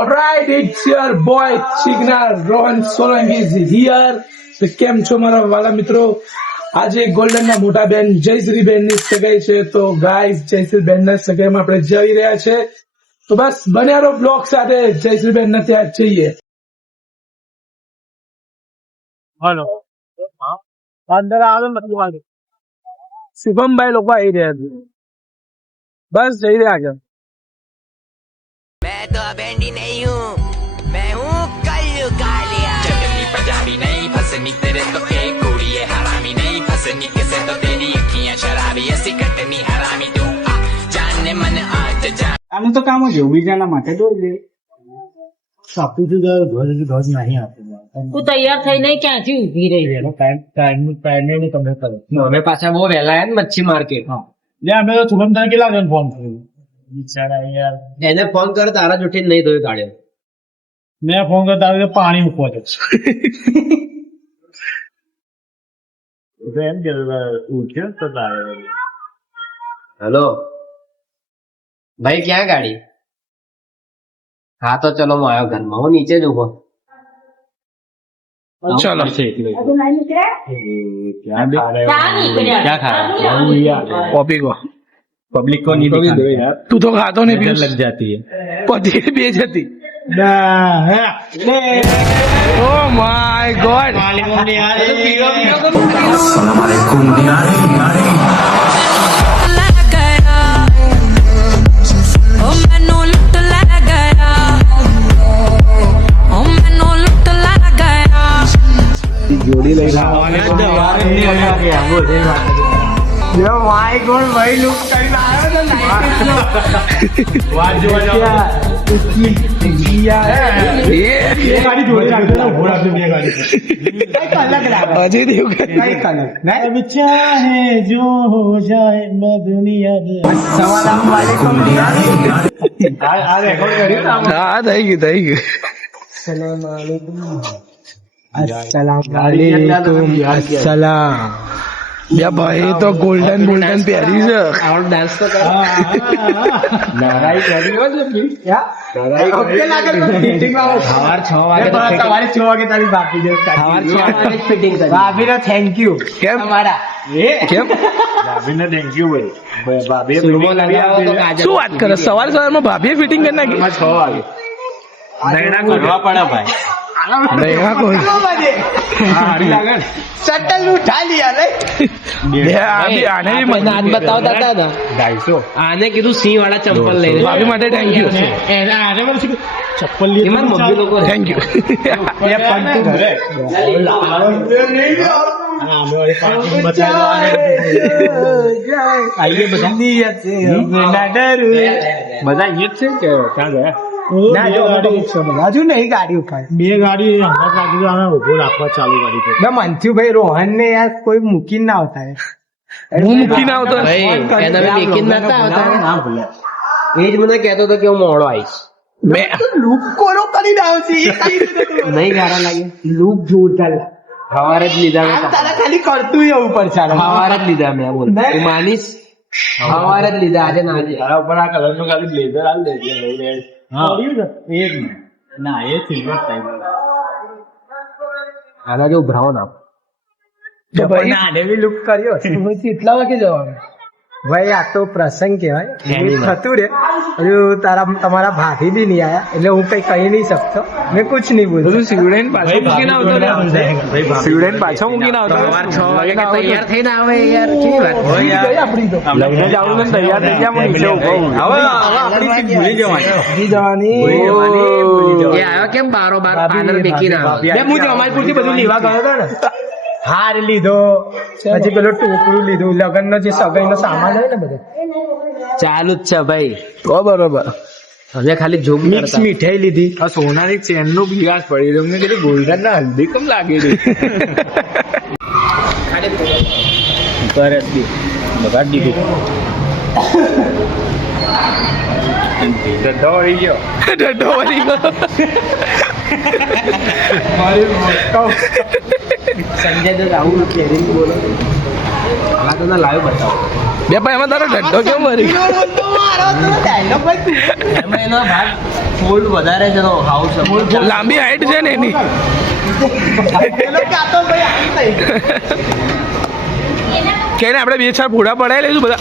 Alright, it's your boy Chigna Rohan Solanki is here. તો કેમ છો મારા વાલા મિત્રો? આજે ગોલ્ડન ના મોટા બેન જયશ્રી બેન ની સગાઈ છે, તો ગાઈસ જયશ્રી બેન ના સગાઈમાં આપણે જઈ રહ્યા છે. તો બસ બન્યા રહો બ્લોગ સાથે. જયશ્રી બેન ને ત્યાં જઈએ. હલો અંદર આવે નથી શુભમભાઈ લોકો આવી રહ્યા છે. બસ જઈ રહ્યા છે. मैं तो अबेंडी नहीं हूँ, मैं हूँ कल्लू कालिया। चटनी पंजाबी नहीं फसनी तेरे तो एक कुड़ी है हरामी नहीं फसनी किसे तो तेरी अखियां शराबी ऐसी कटनी हरामी तू आ जानने मन आज जान આનું તો કામ જ એવું બીજાના માથે દોડ દે સાપુ તો ધોજ નહીં આપતું તું તૈયાર થઈને ક્યાંથી ઉભી રહી? એનો ટાઈમ તમે કરો અમે પાછા બહુ વહેલા આવ્યા ને મચ્છી માર્કેટ. લે અમે તો શુભમ તને કેટલા જણ ફોન કર્યો બિચારા યાર એને ફોન કરે તારા જોઠી નહીં ધોઈ કાઢ્યો. મેં ફોન કરતા આવે પાણી મૂકવા છે એમ કે ઉઠ્યો તો તારે હેલો ભાઈ, ક્યાં ગાડી? હા તો ચલો હું આવ્યો ઘરમાં, હું નીચે જ ઉભો. ચલો क्या खा रहा कॉपी को पब्लिक को नहीं दिखाना यार, तू तो खातो नहीं नजर पीयूष. लग जाती है पति बेच હતી. Oh my God. जोड़ी लगा अजय देवगन. चाहे जो हो जाए मैं दुनिया હા થઈ ગયું થઈ ગયું. अस्सलाम બે ભાઈ તો ગોલ્ડન ગોલ્ડન પહેરી છે. ડાન્સ તો કર. સવાર 6 વાગે સવારે 6 વાગે તારી બાપી દે સવાર 6 વાગે ફિટિંગ કરી. ભાભીને થેન્ક યુ કેમ કેમ ભાભીને થેન્ક યુ ભાઈ ભાભી સુરમો લગાવો તો કાજલ. શું વાત કરે? સવાર સવારમાં ભાભીએ ફિટિંગ કરી નાખી. 6 વાગે નૈના કરવા પડે ભાઈ નહીં હા કોઈ સટલ ઉઠા લિયા રે બે આને બી મને હાથ બતાવતા હતા ને. 250 આને કીધું સિંહ વાળા ચંપલ લઈને. ભાભી માટે થેન્ક યુ. ચપ્પલ લી એમાં મમ્મી લોકો થેન્ક યુ. એ પંતુ ઘરે આઈએ બધા નિયત છે ના ડરું બધા નિયત છે કે ક્યાં ગયા ના જો હજુ નહીં ગાડી ઉખાય બે ગાડી હમણાં લાગી અમે ઉભો રાખવા ચાલુ કરી છે મેં મનથુભાઈ રોહન ને યાર કોઈ મૂકીને ના આવતા હું મૂકીને આવતો. ભાઈ એને મેં મેકિન નતા આવતા. ના ભૂલે એ જ મને કહેતો હતો કે હું મોડો આવીશ. મેં લૂપ કોરો કરીને આવશે નહીં ગારા લાગે. લૂપ જોરદાર સવારે જ લીધા મેં. તારા ખાલી કરતું એવું પર ચાલે સવારે જ લીધા મેં. બોલ તું માનીશ? સવારે જ લીધા, આજે ના લીધા. તારા ઉપર આ કલર નું ખાલી બ્લેઝર આલ દેજે એક ના એ સિલ્વર ટાઈપ આના જેવું બ્રાઉન આપ. તો ભાઈ આને બી લુક કર્યો કેટલા વાગે જવાનું? ભાઈ આ તો પ્રસંગ કહેવાય થતું રે હજુ તમારા ભાભી બી નહીં આયા એટલે હું કઈ કહી નહીં શકતો મેં કુછ નહીં બોલ્યું બધું સિવડાઈને પાછો મૂકીને આવતો રે. સિવડાઈને પાછો મૂકીને આવતો. સવાર 6 વાગે કે તૈયાર થઈને આવે યાર. કેવી વાત છે? આપડી તો લઈને જાવું ને તૈયાર થઈ ગયા નીચે ઉભો હવે આપણી સીટ ભૂલી જવાની એ આવ્યો કેમ બારોબાર પાર્લર બેકીને આવે? હું જમાલપુર થી બધું લેવા ગયો હતો ને હાર લીધો પછી પેલો ટોપરું લીધું લગ્ન નો જે સગાઈ નો સામાન હોય ને બધો ચાલુ જ છે ભાઈ. તો બરોબર. હવે ખાલી જોગ મિક્સ મીઠાઈ લીધી આ સોનાની ચેન નું બિગાસ પડી રહ્યું મેં કીધું ગોલ્ડન ના હલ્દી કેમ લાગી રહી બગાડી દીધું ધંધો વળી ગયો ડડો વળી ગયો. સંજય તો રાહુલ કેરીને બોલો. હા તો ના લાવ્યો બતાવો. બે ભાઈ એમાં તારો ડડો કેમ વળી ગયો? એમાં એનો ભાગ ફોલ્ડ વધારે છે તો હાઉસ લાંબી હાઈટ છે ને એની. કે આપણે 2-4 ફોડા પડાવી લઈશું બધા.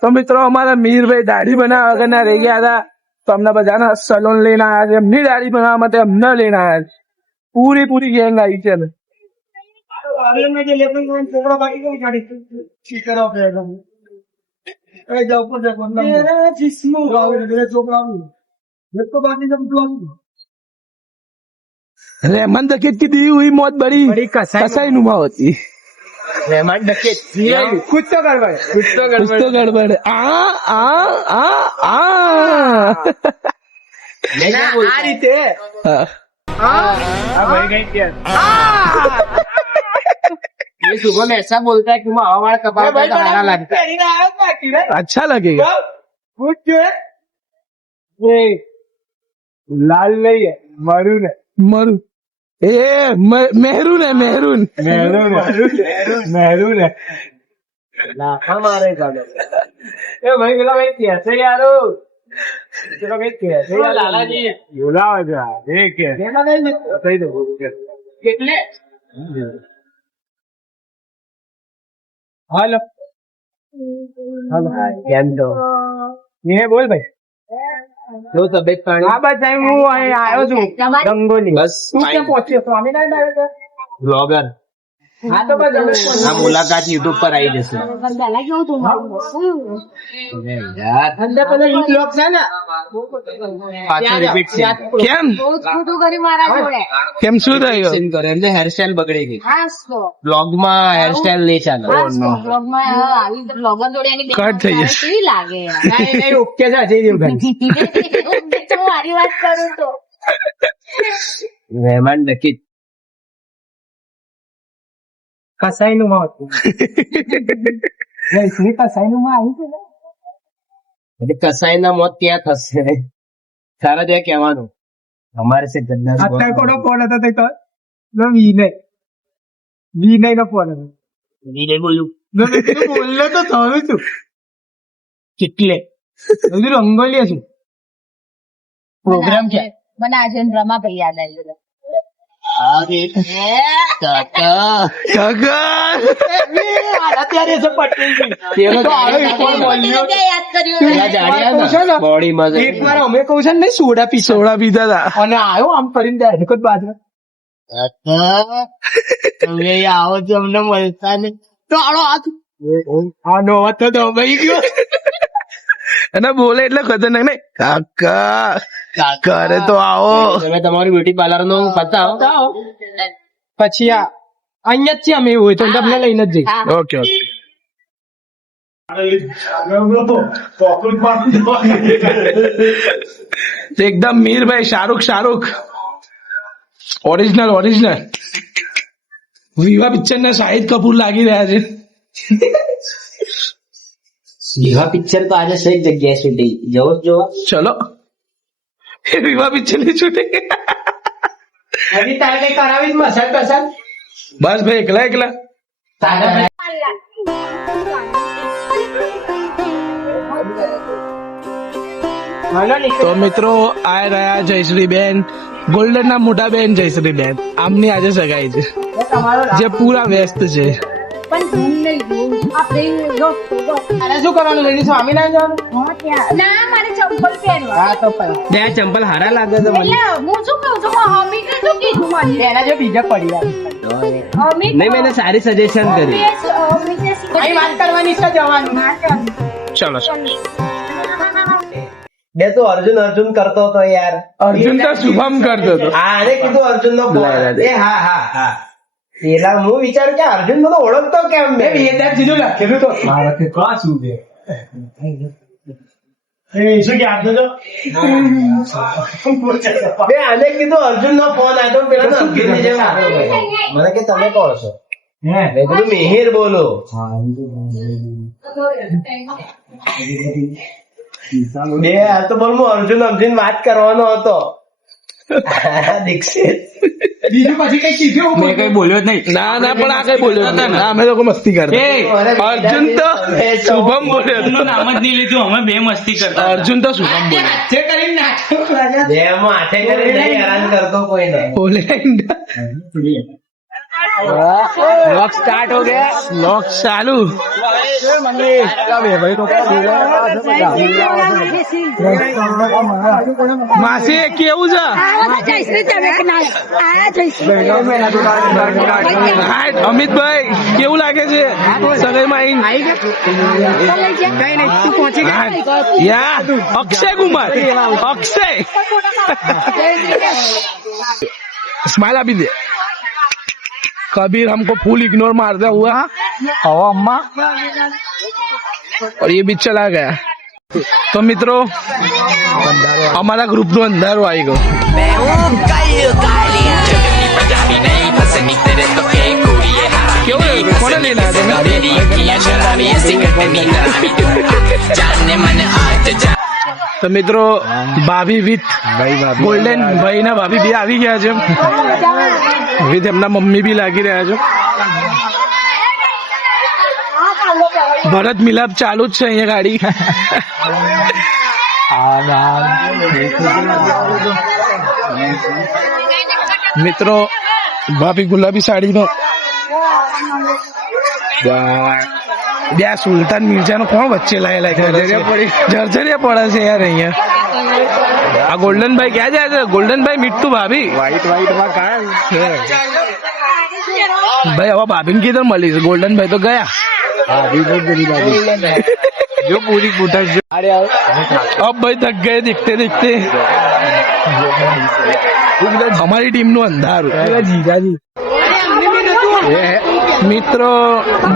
તો મિત્રો અમારા મીરભાઈ દાઢી બનાવવા વગરના રહી ગયા હતા, તો અમને બધાના સલોન લઈને આવ્યા છે. એમની દાઢી બનાવવા માટે અમને લઈને આવ્યા છે. પૂરી ગેંગ આવી છે ને. रहमान डकैत की दी हुई मौत बड़ी कसाई नुमा होती. રહેમાન ડકેત कुछ तो गड़बड़ कुछ तो गड़बड़ है. આ રીતે हाँ. આ ભાઈ કઈ કે ये सुबह में ऐसा बोलता है कि मैं हवा वाला कपड़ा पहनता हरा लगता है. अच्छा लगेगा. પૂછ એ લાલ નહીં હે મરૂન હે मरू मेहरून है मेहरून. મહેरून હે लाखा मारे गाड़ो. એ ભાઈ પેલા ભાઈ કેસે યારો ચલો કઈ કેસે યાર लालाजी બોલાવે છે એ કે કહી દો कितने હાલો હાલો કેમ તો એ બોલ ભાઈ જો તબિયત પાણી આ બસ હું અહીં આવ્યો છું રંગોલી બસ તું ક્યાં પહોંચ્યો સ્વામિનારાયણ આવ્યો છે બ્લોગર હા તો બસ અમે આ મુલાકાત યુટ્યુબ પર આવી જશે યાર અંદર પેલો ઈ બ્લોગ છે ને પાછો રિપીટ છે કેમ શું થયું? સીન કરે એટલે હેરસ્ટાઈલ બગડી ગઈ બ્લોગ માં હેરસ્ટાઈલ નહીં ચાલે કટ થઈ જશે. લાગે નહીં નહીં ઓકે છે અજય દેવગન મારી વાત કરું તો રહેમાન ડકીત કસાઈ નું માં હતું જયશ્રી કસાઈ નું માં આવ્યું છે ને એટલે કસાઈના મોત ત્યાં થશે તારા ત્યાં કહેવાનું અમારે છે ગન્ના અત્યારે કોનો ફોન હતો તે તો વિનય નો ફોન હતો નહીં બોલું બોલલો તો થયું છું કેટલે હજુ રંગોલી છું પ્રોગ્રામ છે મને આજે રમા ભાઈ યાદ આવી ગયો અરે કાકા કાકા અત્યારે છે પટેલ તેનો તો આવે ફોન બોલ્યો યાદ કર્યું પેલા જાડિયા છે ને, હતા બોડીમાં જ. એક વાર અમે કહું છે ને સોડા પી સોડા પીધા હતા. અને આવ્યો આમ કરીને ડાયરેક્ટ જ બાજુ કાકા તમે આવો છો અમને મળતા ને તો આડો હાથ આ નો હતો તો ભાઈ ગયો અને બોલે એટલે ખતરનાક નહીં. કાકા ઘરે તો આવો. તમે તમારી બ્યુટી પાર્લર નું બતાવો પછી આ અહીંયા જ છે અમે એવું હોય તો તમને લઈને જ જઈએ ઓકે ઓકે. એકદમ મીરભાઈ શાહરુખ ઓરિજિનલ વિવાહ પિક્ચર ના શાહિદ કપૂર લાગી રહ્યા છે. વિવાહ પિક્ચર તો આજે છે એક જગ્યાએ શૂટિંગ જવો જોવા ચલો એ વિવાહ પિક્ચર ની શૂટિંગ. હજી તારે કઈ કરાવી મસાજ બસાજ બસ ભાઈ એકલા તો મિત્રો આ રહ્યા જયશ્રી બેન, ગોલ્ડન ના મોટા બેન જયશ્રી બેન. આમની આજે સગાઈ છે જે પૂરા વ્યસ્ત છે. પણ ધૂમ નહીં ધૂમ આપણે જો અરે શું કરવાનું લઈને સ્વામિનારાયણ જવાનું ના મારે ચંપલ પહેરવા હા તો પણ બે ચંપલ હારા લાગે છે મને એટલે હું શું કહું છું મમ્મી કે શું કીધું મને એના જે બીજા પડી મમ્મી નહીં મેં એને સારી સજેશન કરી અહીં વાત કરવાની છે જવાનું ચલો બે તો અર્જુન કરતો હતો યાર અર્જુન તો શુભમ કરતો હતો. હા આને કીધું અર્જુન નો એ હા પેલા હું વિચારું કે અર્જુન નો તો ઓળખતો કેમ મેં બે વેદાંતજી નું લખેલું તો મારે કે ક્યાં શું છે બે આને કીધું અર્જુન નો ફોન આવ્યો પેલા તો અર્જુન ની જેમ આવ્યો. મને કે તમે કોણ છો મેં કીધું મિહિર બોલો બે આ તો બોલ હું અર્જુન વાત કરવાનો હતો દીક્ષિત બીજું પછી કઈ કીધું મેં કઈ બોલ્યો જ નહીં. ના ના પણ આ કઈ બોલ્યો જ નહીં. અમે લોકો મસ્તી કરતા. અર્જુન તો શુભમ બોલ્યો. એમનું નામ જ નહીં લીધું, અમે બે મસ્તી કરતા. અર્જુન તો શુભમ બોલ્યો. જે કરીને નાખ્યો રાજા. જેમાં હાથે કરી નહીં હેરાન કરતો કોઈને. બોલે બ્લોગ સ્ટાર્ટ હો ગયા. લોક ચાલુ. માસી કેવું છે? હાય, અમિતભાઈ કેવું લાગે છે સગાઈમાં આવીને? યા અક્ષય કુમાર, અક્ષય स्माइल अभी दे. कबीर हमको फुल इग्नोर मारता हुआ हवा अम्मा और ये भी चला गया. तो मित्रों हमारा ग्रुप नो अंधारो आई गयो. मैं हूँ कल्लू कालिया चटनी पंजाबी नहीं फसनी तेरे तो एक कुड़ी है हरामी क्यों नहीं कौन फसनी लेना है तुम्हें? मेरी अखियाँ शराबी है सिगरेट नी हरामी जानने मन आज जा તો મિત્રો ભાભી વિથ ગોલ્ડન ભાઈ ના ભાભી બે આવી ગયા છે. વિથ એમના મમ્મી બી લાગી રહ્યા છે. ભરત મિલાપ ચાલુ જ છે અહીંયા ગાડી. મિત્રો ભાભી ગુલાબી સાડીનો બે સુલતાન મિર્જા નો કોણ વચ્ચે લાયેલા જર્જરિયા પડે છે યાર અહીંયા. આ ગોલ્ડનભાઈ ક્યાં જાય છે? ગોલ્ડનભાઈ મીઠું ભાભી વ્હાઈટ માં કાંઈ ભાઈ હવે ભાભી ને કીધર મળી છે. ગોલ્ડનભાઈ તો ગયા. જો પૂરી ફૂટક જો. अब भाई थक गए दिखते दिखते. हमारी टीम નું અંધારું. મિત્રો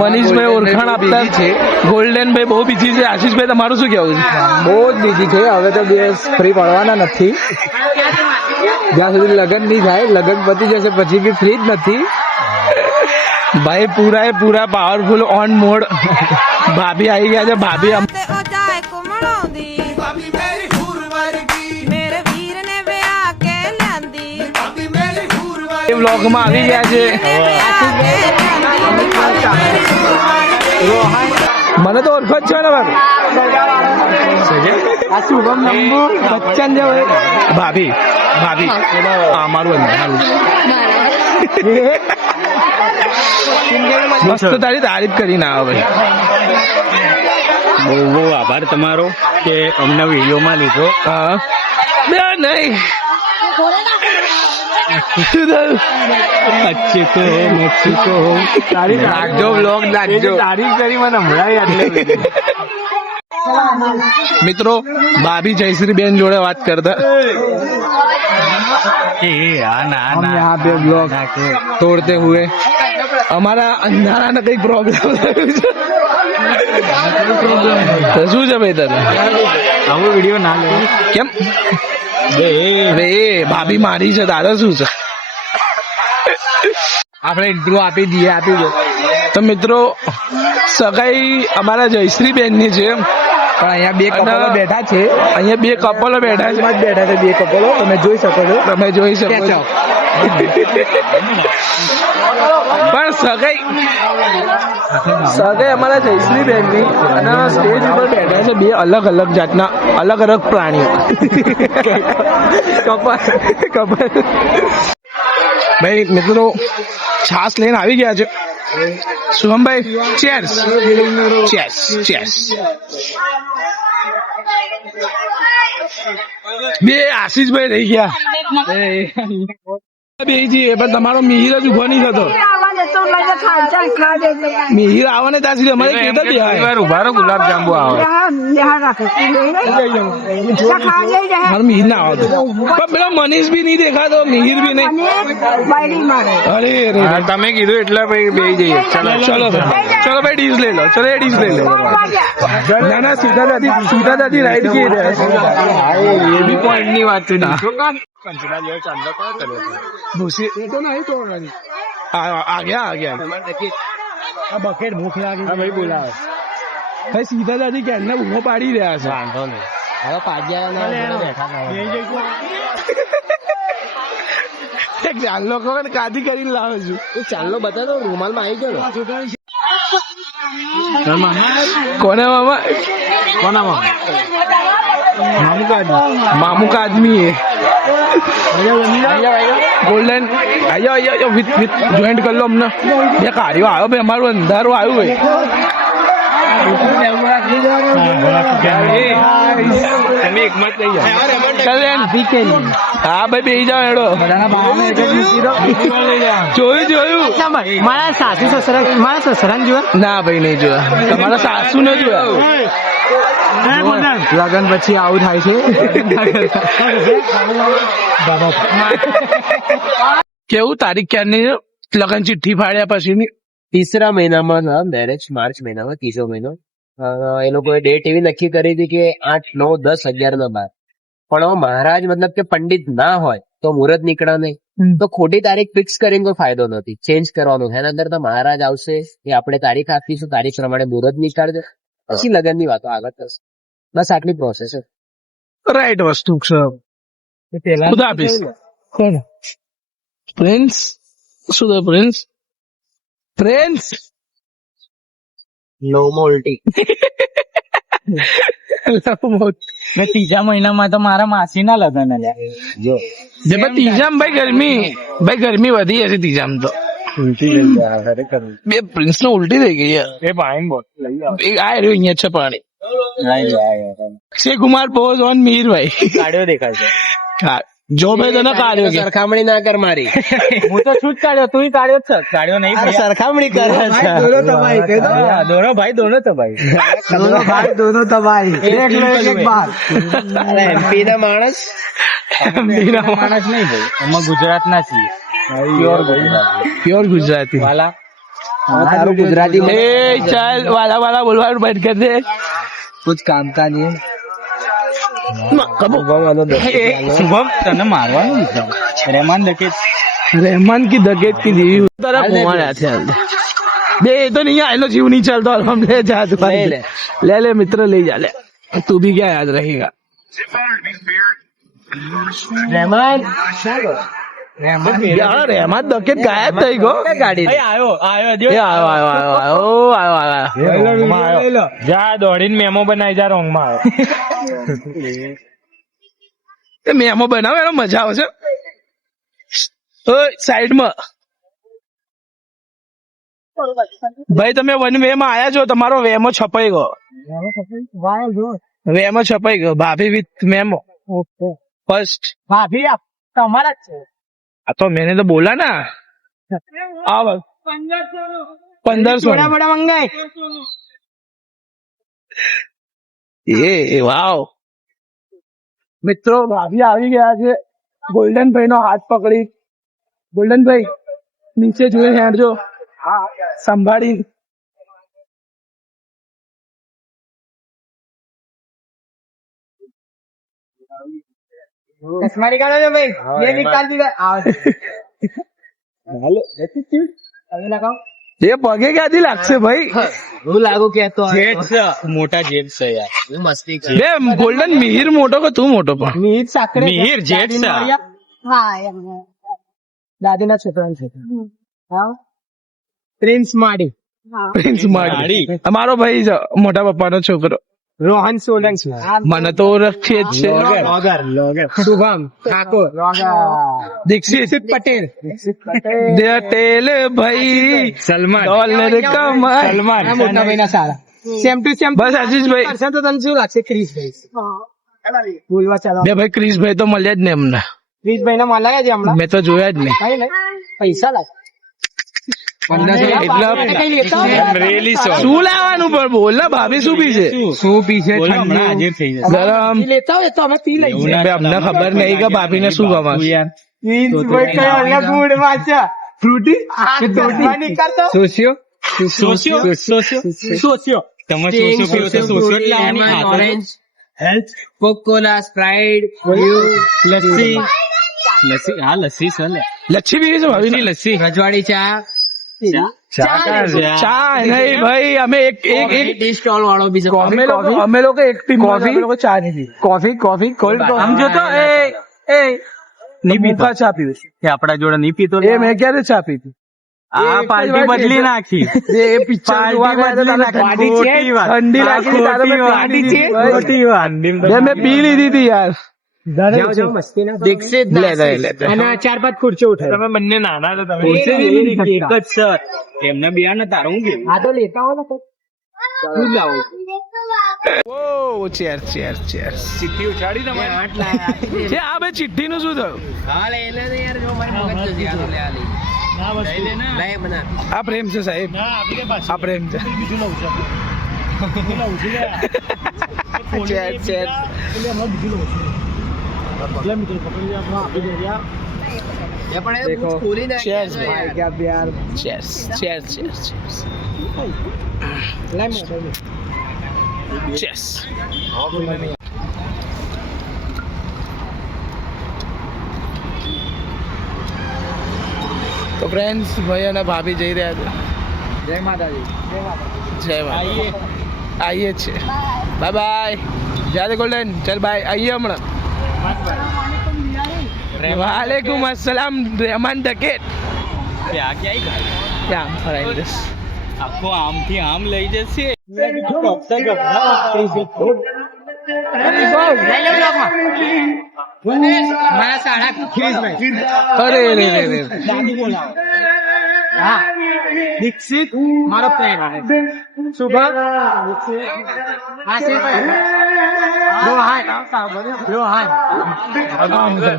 મનીષભાઈ ઓળખાણ આપતા છે. ગોલ્ડનભાઈ બહુ બીજી છે. આશીષભાઈ તમારું શું કેવું છે? બહુ જ બીજી છે. હવે તો બે ફ્રી પડવાના નથી. જ્યાં સુધી લગ્ન નહીં થાય, લગ્ન પતી જશે પછી બી ફ્રી જ નથી. ભાઈ પૂરા એ પૂરા પાવરફુલ ઓન મોડ. ભાભી આવી ગયા છે. ભાભી વ્લોગ માં આવી ગયા છે. મને તો ઓળખો જ છે ને ભાઈ. આ શુભમ નંબુ બચ્ચન છે ભાઈ. ભાભી મારું અંધારું. મસ્ત તારી તારીફ કરીને આવે ભાઈ. બહુ બહુ આભાર તમારો કે અમને વિડીયોમાં લીધો. હા બે નહીં મેક્સિકો નાખજો બ્લોગ નાખજો. તારીફ કરી મને હમણાં એટલે મિત્રો ભાભી જયશ્રી બેન જોડે વાત કરતા. ના हम यहाँ पे ब्लॉग तोड़ते हुए અમારા અંધારાને કઈ પ્રોબ્લેમ શું છે ભાઈ તને? આવો વિડીયો ના લે. કેમ એ ભાભી મારી છે તારે શું છે? આપણે ઇન્ટ્રો આપી દઈએ. તો મિત્રો સગાઈ અમારા જયશ્રી બેન ની છે. પણ અહીંયા બે કપલો બેઠા છે. અહીંયા બે કપલો બેઠા છે. બેઠા છે બે કપલો. તમે જોઈ શકો છો. તમે જોઈ શકો છો. પણ સગાઈ અમારા જયશ્રી બેન ની અને સ્ટેજ ઉપર બેઠા છે બે અલગ અલગ જાતના અલગ અલગ પ્રાણીઓ. કપલ ભાઈ મિત્રો છાસ લઈને આવી ગયા છે. શુભમભાઈ ચેર્સ ચેર્સ ચેર્સ. બે આશીષભાઈ રહી ગયા. બે જઈએ પણ તમારો મિહિર જ ઉભો નહીં થતો. મિહિર આવે ને ત્યાં સુધી અમારે કેતા બે ઉભારો ગુલાબ જાંબુ આવે. મારો મિહિર ના આવતો. પણ પેલો મનીષ બી નહીં દેખાતો, મિહિર બી નહીં. અરે રે તમે કીધું એટલે ભાઈ બે જઈએ. ચલો ચલો ભાઈ ડીશ લઈ લો. ચલો એ ડીશ લઈ લો. ના ના સીધા દાદી રાઈડ કી રહ્યા છે. એ બી પોઈન્ટ ની વાત છે. ભૂસી આ ગયા બકેટ ભૂખ લાગી. ભાઈ બોલાવે. ભાઈ સીધા દાદી કે એમને ઊભો પાડી રહ્યા છે. વાંધો નહીં. હવે પાજ્યા બેઠા ચાલો કોણ કાધી કરીને લાવે છું. ચાલો બતાવો રૂમાલમાં આવી ગયો કોના મામા? કોના मामू का आदमी है. गोल्डन आयो आयो आयो विथ ज्वाइंट कर लो हमने. ये कार्यो आयो भाई हमारो अंधारो आयो भाई. હા ભાઈ બેસી જાઓ હેડો. જોયું મારા સાસુ સસરા જોયા ના ભાઈ નહીં જોયા. તમારા સાસુ ને જોયા. લગન પછી આવું થાય છે. કેવું તારીખ ક્યારની લગન ચિઠ્ઠી ફાડ્યા પછીની? तीसरा महीना में था मैरिज, मार्च महीना में तीसरो महीनो એ લોકોએ ડેટ એવી નક્કી કરી હતી કે 8, 9, 10, 11 ના 12 પણ હવે મહારાજ મતલબ કે પંડિત ના હોય તો મુહૂર્ત નીકળે નહીં, તો ખોટી તારીખ ફિક્સ કરીને કોઈ ફાયદો નથી, ચેન્જ કરવાનું છે. એના અંદર તો મહારાજ આવશે એ આપણે તારીખ આપીશું, તારીખ પ્રમાણે મુહૂર્ત નીકાળજો, પછી લગ્નની વાતો આગળ થશે. બસ આટલી પ્રોસેસ છે. રાઈટ વસ્તુ છે. ખુદા હાફિઝ. પ્રિન્સ શું થયું પ્રિન્સ? પ્રિન્સ લોમાં ઉલટી. ત્રીજા મહિનામાં તો મારા માસી ના લગ્ન હતા. ત્રીજામ ભાઈ ગરમી વધી હશે ત્રીજામ તો. બે પ્રિન્સ નો ઉલટી થઈ ગઈ યાર. એ પાણી બોલ આ રહ્યું અહીંયા છે પાણી. Akshay Kumar pose on Mirbhai. કાઢ્યો દેખાય છે. હા, જો ભાઈ તને કાઢ્યો કે સરખામણી ના કર મારી. હું તો છૂટ કાઢ્યો, તું કાઢ્યો છે. કાઢ્યો નહીં ભાઈ. સરખામણી કરે છે. દોનો ભાઈ દોનો તબાઈ. એમપી ના માણસ માણસ નહીં ભાઈ, એમાં ગુજરાત ના છીએ. પ્યોર ગુજરાતી. વાલા તારું ગુજરાતી એ ચાલ વાલા વાલા બોલવાનું બંધ કરી દે. કુછ કામ કા નહીં. શુભમ તને મારવાનું રહેમાન દકેત. रहमान की दगेत की दी तरह कुमार आते दे तो नहीं आए लो जीव नहीं चलता और हम ले जा तू ले मित्र ले जा ले. तू भी क्या याद रहेगा? રહેમાન यार रहमान दगेत गायब થઈ ગયો. ગાડી આયો જા દોડીને મેમો બનાવી જા રોંગ માં એ મેમો બનાવો એનો મજા આવશે. સાઈડમાં ભાઈ તમે વન વે માં આયા છો, તમારો વેમો છપાઈ ગયો. વેમો છપાઈ ગયો. ભાભી વિથ મેમો ફર્સ્ટ. ભાભી તમારા જ છે. આ તો મેને તો બોલા ના. આ 1500 બડા મંગાઈ. એ વાવ મિત્રો, ભાભી આવી ગયા છે. ગોલ્ડન ભાઈ નો હાથ પકડી. ગોલ્ડન ભાઈ નીચે જોઈ હેડજો સંભાળી. ચશ્મા નીકાળો છો ભાઈ. ये निकाल दीजिए. એ પગે ક્યાંથી લાગશે ભાઈ? હું લાગુ કેતો જેટ છે, મોટા જેટ છે યાર. હું મસ્તી છે. બે ગોલ્ડન મિહિર મોટો કે તું મોટો? પણ મિહિર સાકરે મિહિર જેટ છે. હા એમ દાદીના છોકરા છે. હા પ્રિન્સ માડી. હા પ્રિન્સ માડી અમારો ભાઈ છે, મોટા પપ્પાનો છોકરો. રોહન સોલંકી. મને તો ઓળખીએ જ છે. શુભમ ઠાકોર. દીક્ષિત પટેલ. દેટેલ ભાઈ સલમાન. ડોલર કમાય. સલમાન મોટા ભાઈના સારા. Same to same. બસ આશીષભાઈ. તો તને શું લાગશે? ક્રિશભાઈ બોલવા ચાલો. બે ભાઈ ક્રિશભાઈ તો મળ્યા જ ને એમને. ક્રિશભાઈ ના મળ્યા છે હમણાં. મેં તો જોયા જ નહીં. પૈસા લાગે. શું લાવવાનું પણ બોલ ને. ભાભી શું પી છે? શું પી છે? હાજર થઈ જશે. ગરમ લેતા હોય તો અમે પી લઈએ. અમને ખબર નહીં કે ભાભી ને શું ગમાશે. ક્રિશભાઈ કઈ અલગ મૂડમાં છે. ફ્રૂટી નીકળતો. સોશિયો. તમે Sosyo orange health Coca Cola Sprite લસ્સી. હા લસ્સી છે ને. લચ્છી પીવી છે ભાભી ની? લચ્છી રજવાડી ચા. ચા નહીં ભાઈ. અમે એક ટી સ્ટોલ વાળો બીજો અમે લોકો એક ટીમ. કોફી ચા નહીં. Coffee cold. આમ જોતો નહીં પીતો મૂકા ચા પીવું છું. કે આપડા જોડે નહીં પીતો એ મેં ક્યારે ચા પીધી? આ પાર્ટી બદલી નાખી એ પિક્ચર જોવા ગયા હતા તારા ખોટી વાત. ઠંડી લાગી તારે મેં પી લીધી હતી. ખોટી વાત. બે મેં પી લીધી હતી યાર. જાઓ જાઓ મસ્તી ના દીક્ષિત લે, લે, લે. અને 4-5 ખુરશીઓ ઉઠાવો. તમે બંને નાના તો તમે એક જ સર એમને બે ને તારું હું કેવું આ તો લેતા હો ને તો શું લાવો ઓ ચેર ચેર ચેર. ચિઠ્ઠી ઉછાડી તમે 8 લાયા છે આ બે ચિઠ્ઠી નું શું થયું? હા લે લે યાર જો મારી મગજ જશે આ લે આ લે લે બના આ પ્રેમ છે સાહેબ, આ પ્રેમ છે. Chair chair. એ પણ એ કુછ ખોલી ના Cheers, ભાઈ. Chairs chair chair chairs. Chairs. તો ફ્રેન્ડ્સ ભાઈ અને ભાભી જઈ રહ્યા છે. જય માતાજી જય માતા. આઈએ છે. Bye bye. જય ગોલ્ડન. ચલ બાય. આઈએ હમણાં. વાલેકુમ અસલામ રહેમાન ડકેટ. ક્યાં ફરાઈ દસ. આખો આમથી આમ લઈ જશે મારા સાડા ખીરીશભાઈ અરે રે રે રે. દીક્ષિત મારો પ્લેન શુભ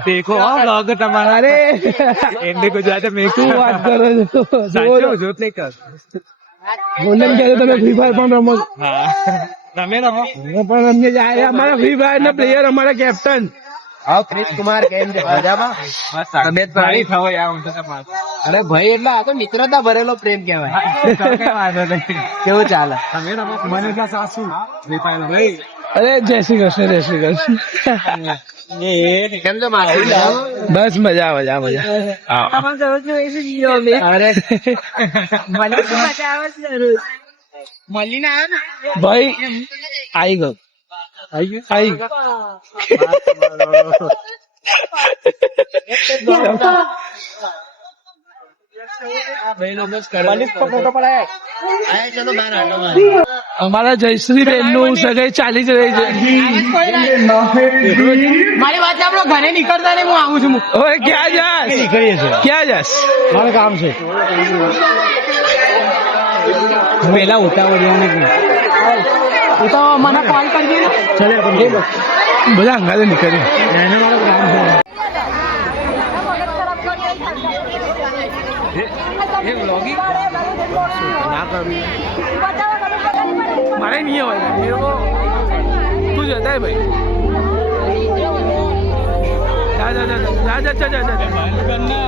દેખો બ્લોગ તમારા અરે એમને ગુજરાત મેં શું વાત કરો છો? સાચું જોત નહીં કર ગોલ્ડન કહે તમે ફ્રી ફાયર પણ રમો છો. હા તમે રમો પણ અમને જાય અમારા ફ્રી ફાયર ના પ્લેયર અમારા કેપ્ટન. હા ક્રિશ કુમાર કેમ છે મજામાં તબિયત પાણી થાવ યાર હું તો તમાર અરે ભાઈ એટલે આ તો મિત્રતા ભરેલો પ્રેમ કહેવાય વાંધો નહીં કેવું ચાલે તમે રમો મને ક્યાં સાસુ ભાઈ અરે જય શ્રી કૃષ્ણ જય શ્રી કૃષ્ણ. કેમ છો માસી બસ મજા મજા મજા. અરે ભાઈ આઈ ગયો આઈ ગયો. અમારા જયશ્રી બેન નું સગાઈ ચાલી જ રહી છે. મારી વાત સાંભળો ઘરે નીકળતા ને હું આવું છું હવે ક્યાં જાસ? ક્યાં જાસ? મારું કામ છે પેલા ઉતાવળ મને કોલ કરજે ને બધા અંગાતે નીકળ્યું. મારું કામ છે મારે નહીં હોય મેરે को तू जाता है भाई जा जा जा जा जा जा जा जा